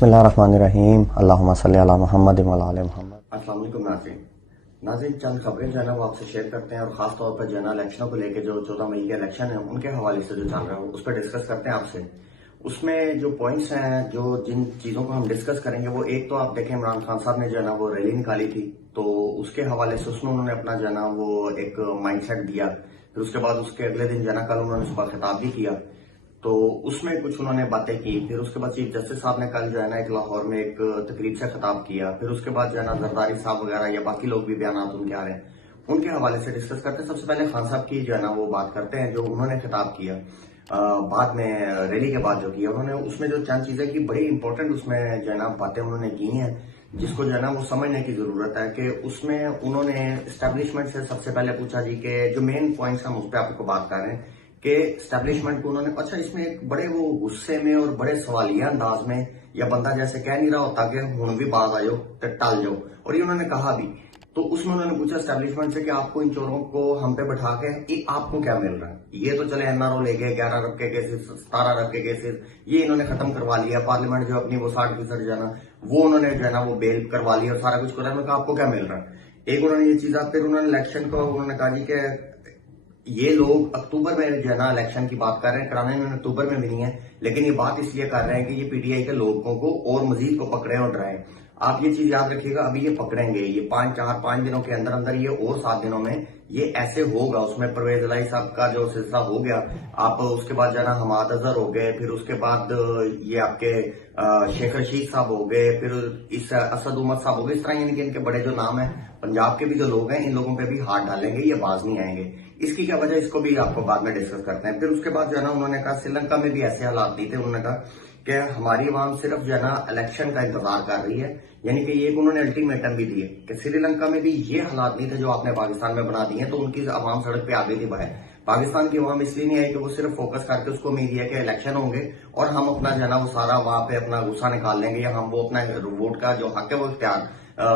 बिस्मिल्लाहिर्रहमानिर्रहीम अल्लाहुम्मा सल्ली अला मुहम्मद व अला आलि मुहम्मद। अस्सलाम वालेकुम नाज़रीन, चंद खबरें जो है ना वो आपसे शेयर करते हैं और खास तौर पर जो है ना इलेक्शनों को लेके जो 14 मई के इलेक्शन है उनके हवाले से जो चल रहा है उस पर डिस्कस करते हैं आपसे। उसमें जो पॉइंट्स हैं, जो जिन चीजों को हम डिस्कस करेंगे, वो एक तो आप देखें इमरान खान साहब ने जो है ना वो रैली निकाली थी, तो उसके हवाले से उसमें उन्होंने अपना जो है ना वो एक माइंडसेट दिया। फिर उसके बाद उसके अगले दिन जो है ना कल उन्होंने सुबह खिताब भी किया, तो उसमें कुछ उन्होंने बातें की। फिर उसके बाद चीफ जस्टिस साहब ने कल जो है ना एक लाहौर में एक तकरीब से खिताब किया। फिर उसके बाद जो है ना जरदारी साहब वगैरह या बाकी लोग भी बयान उनके आ रहे हैं, उनके हवाले से डिस्कस करते हैं। सबसे पहले खान साहब की जो है ना वो बात करते हैं, जो उन्होंने खिताब किया बाद में रैली के बाद जो किया उन्होंने, उसमें जो चंद चीजें की बड़ी इंपॉर्टेंट उसमें जो है ना बातें उन्होंने की हैं, जिसको जो है ना वो समझने की जरूरत है। कि उसमें उन्होंने एस्टेब्लिशमेंट से सबसे पहले पूछा जी के जो मेन पॉइंट्स हम उस पर आपको बात कर रहे हैं कि एस्टेब्लिशमेंट को उन्होंने, अच्छा इसमें एक बड़े वो गुस्से में और बड़े सवालिया अंदाज में, या बंदा जैसे कह नहीं रहा होता कि हुण भी बात आयो तो टल जाओ, और ये उन्होंने कहा भी। तो उसमें उन्होंने पूछा एस्टेब्लिशमेंट से कि आपको इन चोरों को हम पे बैठा के आपको क्या मिल रहा है। ये तो चले एनआरओ ले गए 11 अरब के केसेस, 17 अरब के केसेस, ये इन्होंने खत्म करवा लिया। पार्लियामेंट जो अपनी वो 60% जो है ना वो उन्होंने जो है ना वो बेल करवा लिया और सारा कुछ करा। उन्होंने कहा आपको क्या मिल रहा है। एक उन्होंने ये चीज, फिर उन्होंने इलेक्शन को उन्होंने कहा जी के ये लोग अक्टूबर में जो है ना इलेक्शन की बात कर रहे हैं, कराने इन्होंने अक्टूबर में भी नहीं है, लेकिन ये बात इसलिए कर रहे हैं कि ये पीटीआई के लोगों को और मजीद को पकड़े और डराएं। आप ये चीज याद रखिएगा, अभी ये पकड़ेंगे, ये 5 दिनों के अंदर अंदर, ये और 7 दिनों में ये ऐसे होगा। उसमें परवेज इलाही साहब का जो सिलसिला हो गया, आप उसके बाद जो है ना हमाद अजहर हो गए, फिर उसके बाद ये आपके शेख रशीद साहब हो गए, फिर इस असद उमर साहब हो गए। इस तरह यानी कि इनके बड़े जो नाम है पंजाब के भी जो लोग हैं, इन लोगों पे भी हाथ डालेंगे, ये बाज नहीं आएंगे। इसकी क्या वजह, इसको भी आपको बाद में डिस्कस करते हैं। फिर उसके बाद जो है ना उन्होंने कहा श्रीलंका में भी ऐसे हालात नहीं थे। उन्होंने कहा कि हमारी आवाम सिर्फ जो है ना इलेक्शन का इंतजार कर रही है, यानी कि ये उन्होंने अल्टीमेटम भी दिए कि श्रीलंका में भी ये हालात नहीं थे जो आपने पाकिस्तान में बना दिए, तो उनकी आवाम सड़क पे आ गई थी बाहर। पाकिस्तान की आवाम इसलिए नहीं आई कि वो सिर्फ फोकस करके उसको उम्मीद है कि इलेक्शन होंगे और हम अपना जो है ना वो सारा वहां पे अपना गुस्सा निकाल लेंगे, या हम वो अपना वोट का जो हक है वो इख्तियार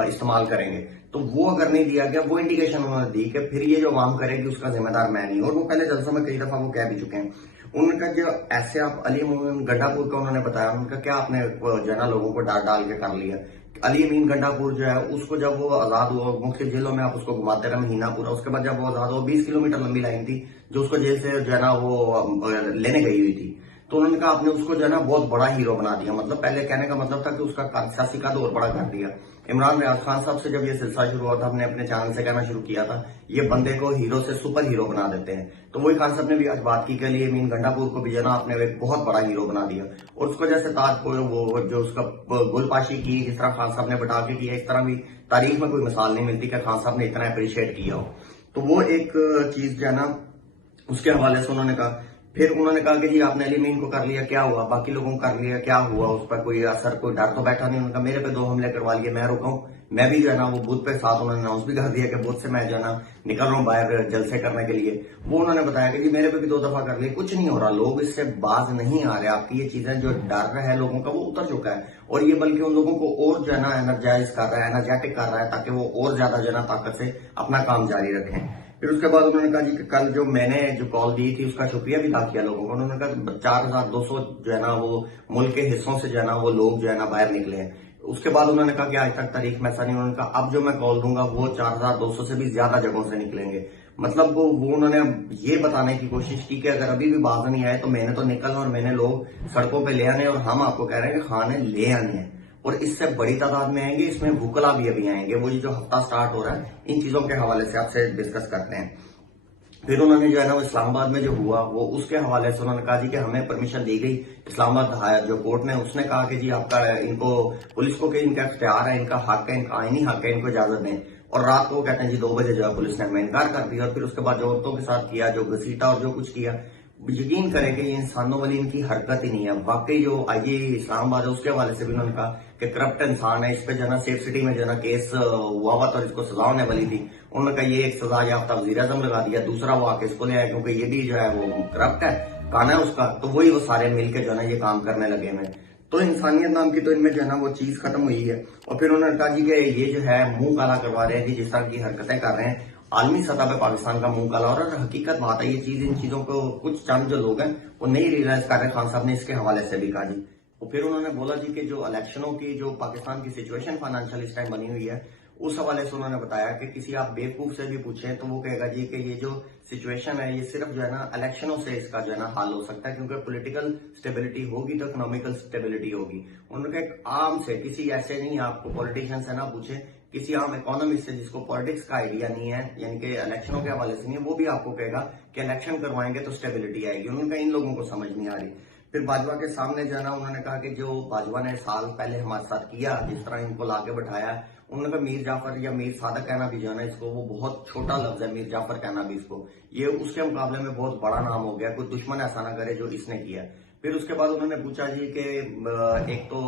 इस्तेमाल करेंगे। तो वो अगर नहीं दिया गया, वो इंडिकेशन उन्होंने दी कि फिर ये जो आवाम करेगी उसका जिम्मेदार मैं नहीं। और वो पहले जलसों में कई दफा वो कह भी चुके हैं। उनका जो ऐसे आप अली अमीन गंडापुर का उन्होंने बताया, उनका क्या आपने जना लोगों को डाल के कर लिया। अली अमीन गंडापुर जो है उसको जब वो आजाद हुआ, मुख्य जेलों में आप उसको घुमाते रहे महीना पूरा, उसके बाद जब वो आजाद हुआ 20 किलोमीटर लंबी लाइन थी जो उसको जेल से जो है ना वो लेने गई हुई थी। तो उन्होंने कहा आपने उसको जो है ना बहुत बड़ा हीरो बना दिया। मतलब पहले कहने का मतलब था कि उसका सियासी कद और बड़ा कर दिया। इमरान रियाज खान साहब से जब ये सिलसिला शुरू हुआ था, हमने अपने चैनल से कहना शुरू किया था ये बंदे को हीरो से सुपर हीरो बना देते हैं। तो वही खान साहब ने भी आज बात की के लिए मीन गंडापुर को भी जो है ना आपने एक बहुत बड़ा हीरो बना दिया। और उसको जैसे ताज को वो जो उसका गुलपाशी की, जिस तरह खान साहब ने बता के किया, इस तरह भी तारीख में कोई मिसाल नहीं मिलती कि खान साहब ने इतना अप्रिशिएट किया हो। तो वो एक चीज जो है ना उसके हवाले से उन्होंने कहा। फिर उन्होंने कहा कि जी आपने अली अमीन को कर लिया, क्या हुआ, बाकी लोगों को कर लिया, क्या हुआ, उस पर कोई असर, कोई डर तो बैठा नहीं। उन्होंने कहा मेरे पे 2 हमले करवा लिए, मैं रुका हूं, मैं भी जो है ना वो बूथ पे साथ, उन्होंने अनाउंस भी कर दिया कि बूथ से मैं जो है ना निकल रहा हूं बाहर जलसे करने के लिए। वो उन्होंने बताया कि जी मेरे पे भी 2 दफा कर लिए, कुछ नहीं हो रहा, लोग इससे बाज नहीं आ रहे। आपकी ये चीजें जो डर है लोगों का वो उतर चुका है, और ये बल्कि उन लोगों को और जो है ना एनर्जाइज कर रहा है, एनर्जेटिक कर रहा है, ताकि वो और ज्यादा जो है ना ताकत से अपना काम जारी रखें। फिर उसके बाद उन्होंने कहा जी कि कल जो मैंने जो कॉल दी थी उसका शुक्रिया भी अदा किया लोगों को। उन्होंने कहा 4200 जो है ना वो मुल्क के हिस्सों से जो है ना वो लोग जो है ना बाहर निकले हैं। उसके बाद उन्होंने कहा कि आज तक तारीख में ऐसा नहीं। उन्होंने कहा अब जो मैं कॉल दूंगा वो 4200 से भी ज्यादा जगहों से निकलेंगे। मतलब वो उन्होंने ये बताने की कोशिश की कि अगर अभी भी बाज नहीं आए तो मैंने तो निकलना और मैंने लोग सड़कों पे ले आने, और हम आपको कह रहे हैं कि खाने ले आने हैं, और इससे बड़ी तादाद में आएंगे। इसमें वुकला भी अभी आएंगे। वो जो हफ्ता स्टार्ट हो रहा है, इन चीजों के हवाले से आपसे डिस्कस करते हैं। फिर उन्होंने जो है ना वो इस्लामाबाद में जो हुआ वो उसके हवाले से उन्होंने कहा जी कि हमें परमिशन दी गई इस्लामाबाद जो कोर्ट ने, उसने कहा कि जी आपका इनको पुलिस को कि इनका इख्तियार है, इनका हक है, इनका आईनी हक है, इनको इजाजत दें। और रात को कहते हैं जी 2 बजे जो है पुलिस ने हमें इनकार कर दिया। और फिर उसके बाद जो औरतों के साथ किया, जो घसीटा और जो कुछ किया, यकीन करें कि ये इंसानों वाली इनकी हरकत ही नहीं है। वाकई जो आईजी इस्लामाबाद है उसके हवाले से भी उन्होंने कहा कि करप्ट इंसान है, इस पे जो ना सेफ सिटी में जो ना केस हुआ था और इसको सजा होने वाली थी। उन्होंने कहा ये एक सजा याफ्ता वजीर आजम लगा दिया, दूसरा वो आके इसको ले आया क्योंकि ये भी जो है वो करप्ट है, काना है उसका, तो वही वो सारे मिलकर जो है ना ये काम करने लगे हैं। तो इंसानियत नाम की तो इनमें जो है ना वो चीज खत्म हुई है। और फिर उन्होंने कहा जी कि ये जो है मुंह काला करवा रहे हैं जी, जिस तरह की हरकतें कर रहे हैं, आलमी सतह पे पाकिस्तान का मुंह काला हो रहा है। हकीकत बात है ये चीज, इन चीजों को कुछ चंद जो लोग हैं वो नहीं रियलाइज कर रहे। खान साहब ने इसके हवाले से भी कहा जी। और फिर उन्होंने बोला जी कि जो इलेक्शनों की जो पाकिस्तान की सिचुएशन फाइनेंशियल इस टाइम बनी हुई है, उस हवाले से उन्होंने बताया कि किसी आप बेवकूफ से भी पूछें तो वो कहेगा जी कि ये जो सिचुएशन है ये सिर्फ जो है ना इलेक्शनों से इसका जो है ना हल हो सकता है, क्योंकि पॉलिटिकल स्टेबिलिटी होगी तो इकोनॉमिकल स्टेबिलिटी होगी। उन्होंने कहा एक आम से, किसी ऐसे नहीं आपको पॉलिटिशियन से ना पूछे, किसी आम इकोनॉमिस्ट से जिसको पॉलिटिक्स का आइडिया नहीं है, यानी कि इलेक्शनों के हवाले से नहीं है, वो भी आपको कहेगा कि इलेक्शन करवाएंगे तो स्टेबिलिटी आएगी। उन्होंने कहा इन लोगों को समझ नहीं आ रही। फिर बाजवा के सामने जो है ना उन्होंने कहा कि जो बाजवा ने साल पहले हमारे साथ किया, जिस तरह इनको लाके बैठाया, उन्होंने कहा मीर जाफर या मीर सादक कहना भी जो है ना इसको, वो बहुत छोटा लफ्ज है, मीर जाफर कहना भी इसको, ये उसके मुकाबले में बहुत बड़ा नाम हो गया, कोई दुश्मन ऐसा ना करे जो इसने किया। फिर उसके बाद उन्होंने पूछा जी कि एक तो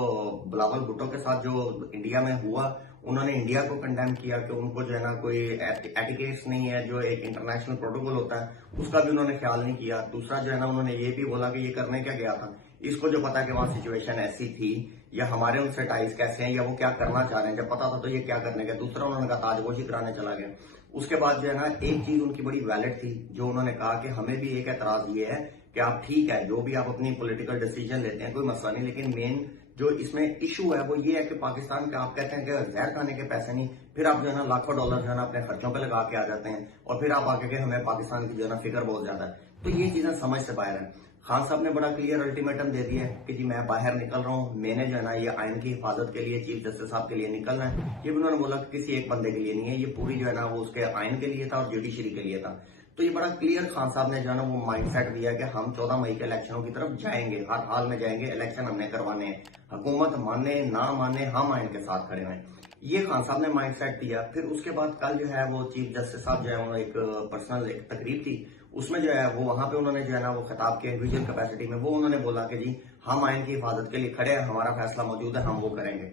बिलावल भुट्टो के साथ जो इंडिया में हुआ, उन्होंने इंडिया को कंडेम किया कि उनको जो है ना कोई एटिकेट्स नहीं है, जो एक इंटरनेशनल प्रोटोकॉल होता है उसका भी उन्होंने ख्याल नहीं किया। दूसरा जो है ना उन्होंने ये भी बोला कि ये करने क्या गया था, इसको जो पता है कि वहां सिचुएशन ऐसी थी या हमारे उनसे टाइज कैसे हैं या वो क्या करना चाह रहे हैं, जब पता था तो ये क्या करने गया। दूसरा उन्होंने कहा ताजपोशी कराने चला गया। उसके बाद जो है ना एक चीज उनकी बड़ी वैलिड थी, जो उन्होंने कहा कि हमें भी एक एतराज ये है कि आप ठीक है जो भी आप अपनी पॉलिटिकल डिसीजन लेते हैं कोई मसला नहीं, लेकिन मेन जो इसमें इशू है वो ये है कि पाकिस्तान के आप कहते हैं कि जहर खाने के पैसे नहीं, फिर आप जो है ना लाखों डॉलर जो है ना अपने खर्चों पे लगा के आ जाते हैं और फिर आप आके के हमें पाकिस्तान की जो है ना फिक्र बहुत ज्यादा है। तो ये चीजें समझ से बाहर है। खान साहब ने बड़ा क्लियर अल्टीमेटम दे दिया है कि जी मैं बाहर निकल रहा हूँ, मैंने जो है ना ये आइन की हिफाजत के लिए चीफ जस्टिस साहब के लिए निकलना है। ये भी उन्होंने बोला कि किसी एक बंदे के लिए नहीं है, ये पूरी जो है ना वो उसके आइन के लिए था और जुडिशरी के लिए था। तो ये बड़ा क्लियर खान साहब ने जो है ना वो माइंड सेट दिया कि हम 14 मई के इलेक्शनों की तरफ जाएंगे, हर हाल में जाएंगे, इलेक्शन हमने करवाने हैं, हुकूमत माने ना माने हम आइन के साथ खड़े हैं। ये खान साहब ने माइंड सेट दिया। फिर उसके बाद कल जो है वो चीफ जस्टिस साहब जो है वो एक पर्सनल एक तकरीब थी, उसमें जो है वो वहां पे उन्होंने जो है ना वो खिताब के इंडिविजुअल कैपेसिटी में वो उन्होंने बोला कि जी हम आइन की हिफाजत के लिए खड़े हैं, हमारा फैसला मौजूद है, हम वो करेंगे,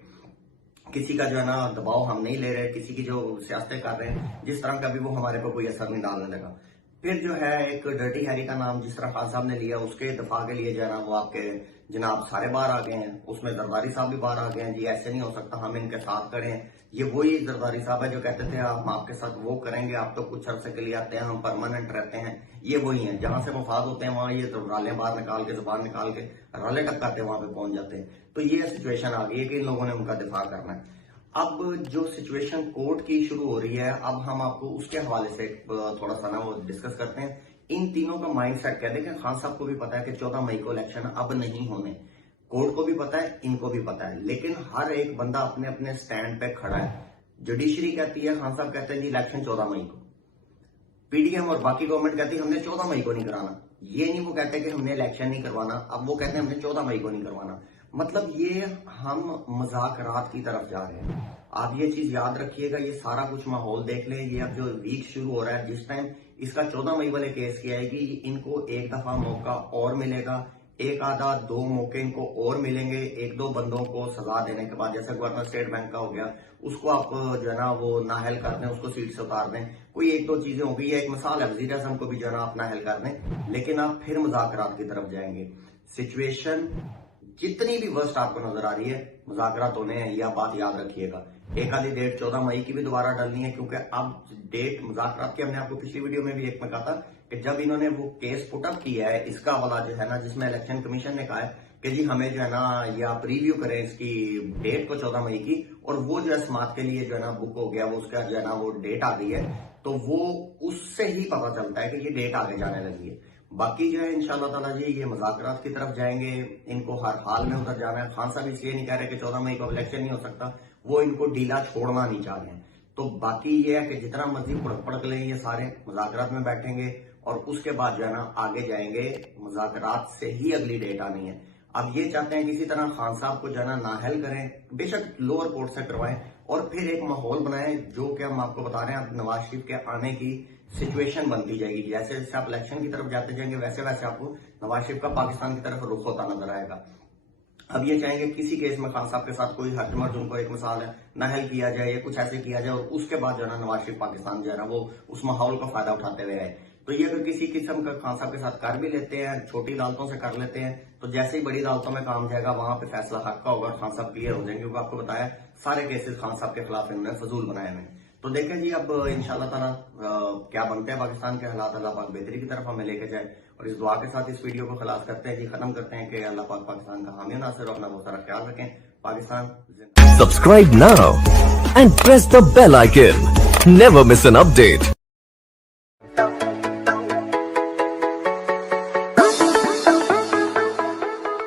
किसी का जो है ना दबाव हम नहीं ले रहे, किसी की जो सियासतें कर रहे हैं जिस तरह का भी वो हमारे पर कोई असर नहीं डालने लगा। फिर जो है एक डर्टी हैरी का नाम जिस तरह खान साहब ने लिया, उसके दफा के लिए जो है ना वो आपके जनाब सारे बाहर आ गए हैं, उसमें जरदारी साहब भी बाहर आ गए हैं। जी ऐसे नहीं हो सकता, हम इनके साथ खड़े हैं। ये वही जरदारी साहब है जो कहते थे हम आपके साथ वो करेंगे, आप तो कुछ अरसे के लिए आते हैं, हम परमानेंट रहते हैं। ये वही है, जहां से वफाद होते हैं वहां ये तो राले बाहर निकाल के, जुबान निकाल के राले टक्काते वहां पे पहुंच जाते हैं। तो ये सिचुएशन आ गई है कि इन लोगों ने उनका दिफा करना है। अब जो सिचुएशन कोर्ट की शुरू हो रही है, अब हम आपको उसके हवाले से थोड़ा सा ना वो डिस्कस करते हैं। इन तीनों का माइंड सेट क्या है, देखें खान साहब को भी पता है कि 14 मई को इलेक्शन अब नहीं होने, कोर्ट को भी पता है, इनको भी पता है, लेकिन हर एक बंदा अपने अपने स्टैंड पे खड़ा है। जुडिशरी कहती है, खान साहब कहते हैं जी इलेक्शन 14 मई को, पीडीएम और बाकी गवर्नमेंट कहती है हमने 14 मई को नहीं कराना। ये नहीं वो कहते कि हमने इलेक्शन नहीं करवाना, अब वो कहते हैं हमने 14 मई को नहीं करवाना। मतलब ये हम मजाकरात की तरफ जा रहे हैं। आप ये चीज याद रखिएगा, ये सारा कुछ माहौल देख लें। ये अब जो वीक शुरू हो रहा है, जिस टाइम इसका 14 मई वाले केस की आएगी, इनको एक दफा मौका और मिलेगा, एक आधा दो मौके इनको और मिलेंगे, एक दो बंदों को सजा देने के बाद, जैसे गवर्नर स्टेट बैंक का हो गया, उसको आप जो है ना वो नाहल कर दें, उसको सीट से उतार दें, कोई एक दो चीजें हो गई है। एक मिसाल है वजीर आजम को भी जो है ना आप नाहल कर दें, लेकिन आप फिर मुज़ाकरात की तरफ जाएंगे। सिचुएशन जितनी भी वर्स्ट आपको नजर आ रही है, मुज़ाकरात होने हैं, यह बात याद रखिएगा। एक आधी डेट 14 मई की भी दोबारा डलनी है, क्योंकि अब डेट मुज़ाकरात की हमने आपको पिछली वीडियो में भी एक में कहा था कि जब इन्होंने वो केस पुटअप किया है, इसका वाला जो है ना, जिसमें इलेक्शन कमीशन ने कहा है कि जी हमें जो है ना ये आप रिव्यू करें इसकी डेट को 14 मई की, और वो जो है समात के लिए जो है ना बुक हो गया, वो उसका जो है ना वो डेट आ गई है, तो वो उससे ही पता चलता है कि ये डेट आगे जाने लगी है। बाकी जो है इंशाअल्लाह ताला जी ये मुज़ाकरात की तरफ जाएंगे, इनको हर हाल में उधर जाना है। खान साहब इसलिए नहीं कह रहे कि 14 मई को इलेक्शन नहीं हो सकता, वो इनको ढीला छोड़ना नहीं चाह रहे हैं। तो बाकी ये है कि जितना मर्जी पड़क लें, ये सारे मुज़ाकरात में बैठेंगे और उसके बाद जो है ना आगे जाएंगे, मुज़ाकरात से ही अगली डेट आनी है। अब ये चाहते हैं किसी तरह खान साहब को जो है ना नाहल करें, बेशक लोअर कोर्ट से करवाएं, और फिर एक माहौल बनाएं जो कि हम आपको बता रहे हैं, अब नवाज शरीफ के आने की सिचुएशन बनती जाएगी। जैसे जैसे आप इलेक्शन की तरफ जाते जाएंगे, वैसे वैसे आपको नवाज शरीफ का पाकिस्तान की तरफ रुख होता नजर आएगा। अब ये चाहेंगे किसी केस में खान साहब के साथ कोई हरमर्ज, उनको एक मिसाल है, नाहल किया जाए या कुछ ऐसे किया जाए, और उसके बाद जो है ना नवाज शरीफ पाकिस्तान जो है ना वो उस माहौल का फायदा उठाते हुए आए। तो ये अगर किसी किस्म का खान साहब के साथ कर भी लेते हैं, छोटी अदालतों से कर लेते हैं, तो जैसे ही बड़ी अदालतों में काम जाएगा वहां पे फैसला हक का होगा, खान साहब क्लियर हो जाएंगे, क्योंकि आपको बताया सारे केसेस खान साहब के खिलाफ इन्होंने फजूल बनाए हुए। तो देखें जी अब इंशाल्लाह ताला क्या बनते हैं पाकिस्तान के हालात, अल्लाह पाक बेहतरी की तरफ हमें लेके जाए। اور اس دعا کے ساتھ اس ویڈیو کو خلاص کرتے ہیں ختم کرتے ہیں کہ اللہ پاک پاکستان کا حامی و ناصر اور اپنا بہت سارا خیال رکھیں. پاکستان زندہ. Subscribe now and press the bell icon. Never miss an update.